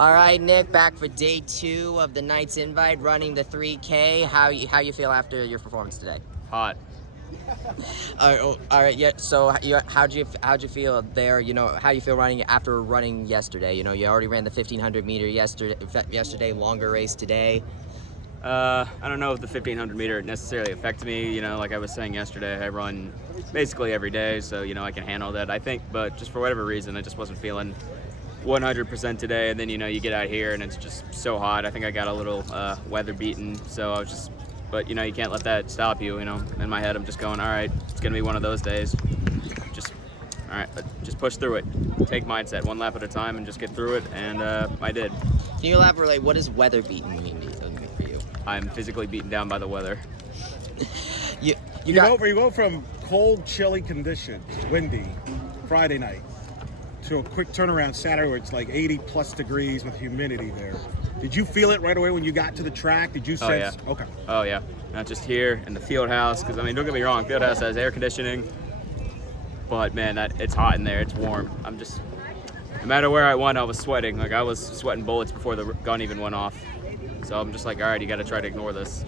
All right, Nick, back for day 2 of the Knights Invite, running the 3K. How you feel after your performance today? Hot. All right, yeah. So how'd you feel there? How you feel running after running yesterday? You already ran the 1500 meter yesterday, longer race today. I don't know if the 1500 meter necessarily affected me. Like I was saying yesterday, I run basically every day, so I can handle that. I think, but just for whatever reason, I just wasn't feeling 100% today. And then you get out here and it's just so hot. I think I got a little weather beaten, so I was just. But you can't let that stop you. In my head, I'm just going, all right, it's gonna be one of those days. All right, just push through it. Take mindset, one lap at a time, and just get through it. And I did. Can you elaborate? What does weather beaten mean for you? I'm physically beaten down by the weather. You go from cold, chilly conditions, windy, Friday night, to a quick turnaround Saturday where it's like 80 plus degrees with humidity there. Did you feel it right away when you got to the track? Did you sense? Oh, yeah. Okay. Oh, yeah. Not just here in the field house, because, don't get me wrong, field house has air conditioning, but, man, it's hot in there. It's warm. No matter where I went, I was sweating. Like, I was sweating bullets before the gun even went off. So I'm just like, all right, you got to try to ignore this.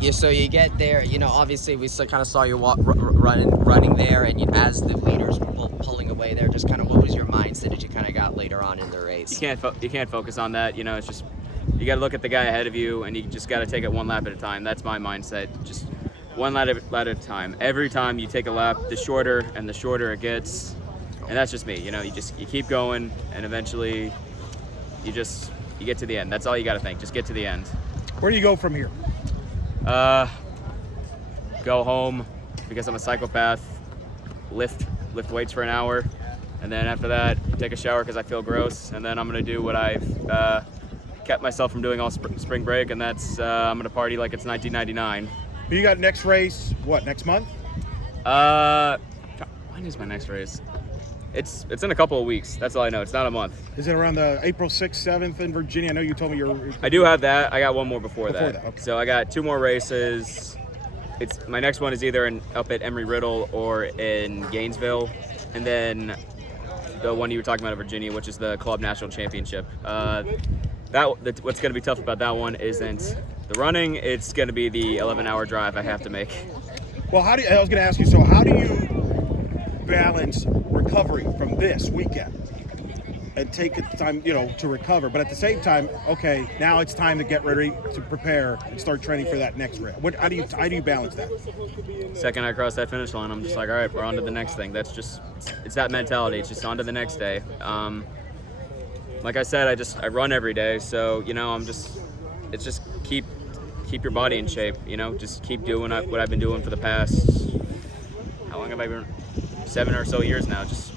Yeah, so you get there, obviously we kind of saw you running there, and as the leaders were pulling away there, just kind of what was your mindset that you kind of got later on in the race? You can't focus on that. It's just, you got to look at the guy ahead of you, and you just got to take it one lap at a time. That's my mindset. Just one lap at a time. Every time you take a lap, the shorter it gets, and that's just me. You keep going, and eventually you get to the end. That's all you got to think. Just get to the end. Where do you go from here? Go home because I'm a psychopath. Lift weights for an hour, and then after that, take a shower because I feel gross, and then I'm gonna do what I've kept myself from doing all spring break, and that's I'm gonna party like it's 1999. You got next race, what, next month? When is my next race? It's in a couple of weeks. That's all I know. It's not a month. Is it around the April 6th, 7th in Virginia? I know you told me you're... I do have that. I got one more before that. Okay. So I got 2 more races. My next one is either up at Embry-Riddle or in Gainesville, and then the one you were talking about in Virginia, which is the Club National Championship. What's going to be tough about that one isn't the running; it's going to be the 11-hour drive I have to make. Well, I was going to ask you. So, how do you balance recovery from this weekend and take the time, to recover, but at the same time, okay, now it's time to get ready to prepare and start training for that next race? How do you balance that? Second I cross that finish line, I'm just like, all right, we're on to the next thing. It's that mentality. It's just on to the next day. Like I said, I run every day, so it's just keep your body in shape. Just keep doing what I've been doing for the past. How long have I been? 7 or so years now. Just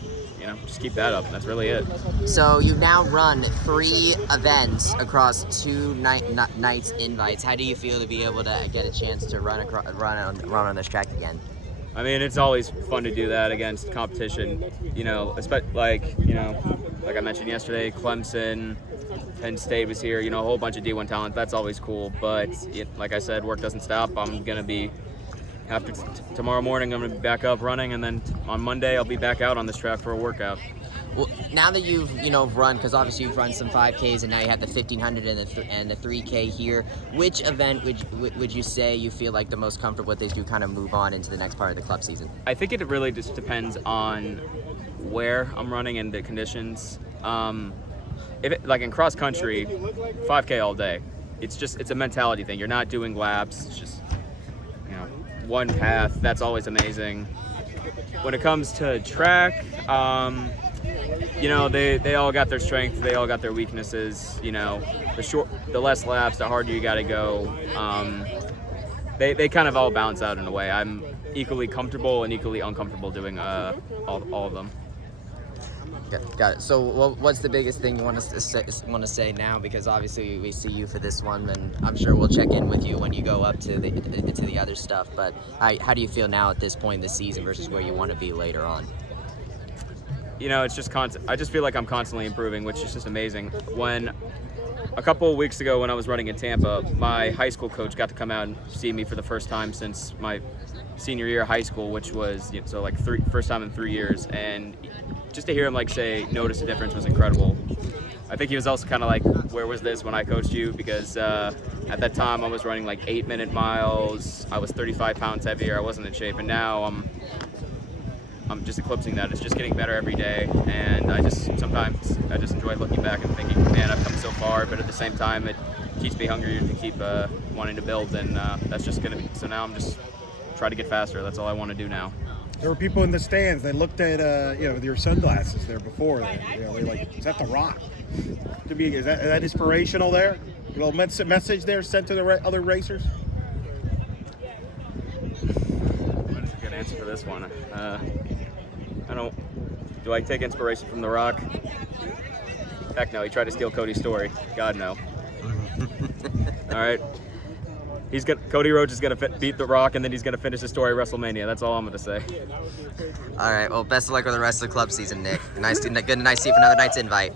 keep that up. That's really it. So you've now run 3 events across 2 Knights Invites. How do you feel to be able to get a chance to run on this track again? It's always fun to do that against competition. Like I mentioned yesterday, Clemson, Penn State was here. A whole bunch of D1 talent. That's always cool. But like I said, work doesn't stop. I'm gonna be. After tomorrow morning, I'm going to be back up running, and then on Monday, I'll be back out on this track for a workout. Well, now that you've run, because obviously you've run some 5Ks, and now you have the 1500 and the 3K here. Which event would you say you feel like the most comfortable with as you kind of move on into the next part of the club season? I think it really just depends on where I'm running and the conditions. Like in cross country, 5K all day. It's a mentality thing. You're not doing laps. It's just one path. That's always amazing. When it comes to track, they all got their strengths, they all got their weaknesses. The less laps, the harder you got to go. They kind of all balance out in a way. I'm equally comfortable and equally uncomfortable doing all of them. Got it. So what's the biggest thing you want to say now? Because obviously we see you for this one, and I'm sure we'll check in with you when you go up to the other stuff. But how do you feel now at this point in the season versus where you want to be later on? It's just constant. I just feel like I'm constantly improving, which is just amazing. When a couple of weeks ago when I was running in Tampa, my high school coach got to come out and see me for the first time since my senior year of high school, which was first time in 3 years, and just to hear him notice the difference was incredible. I think he was also kind of like, where was this when I coached you? Because at that time I was running like 8-minute miles. I was 35 pounds heavier. I wasn't in shape, and now I'm just eclipsing that. It's just getting better every day, and sometimes I just enjoy looking back and thinking, man, I've come so far. But at the same time, it keeps me hungry to keep wanting to build, and that's just gonna be. So now I'm just try to get faster. That's all I want to do now. There were people in the stands. They looked at with your sunglasses there before. They're like, "Is that The Rock?" Is that inspirational there? A little message there sent to the other racers. What's a good answer for this one? I don't. Do I take inspiration from The Rock? Heck no. He tried to steal Cody's story. God no. All right. Cody Rhodes is gonna beat The Rock, and then he's gonna finish the story at WrestleMania. That's all I'm gonna say. All right. Well, best of luck with the rest of the club season, Nick. Nice to see you for another night's invite.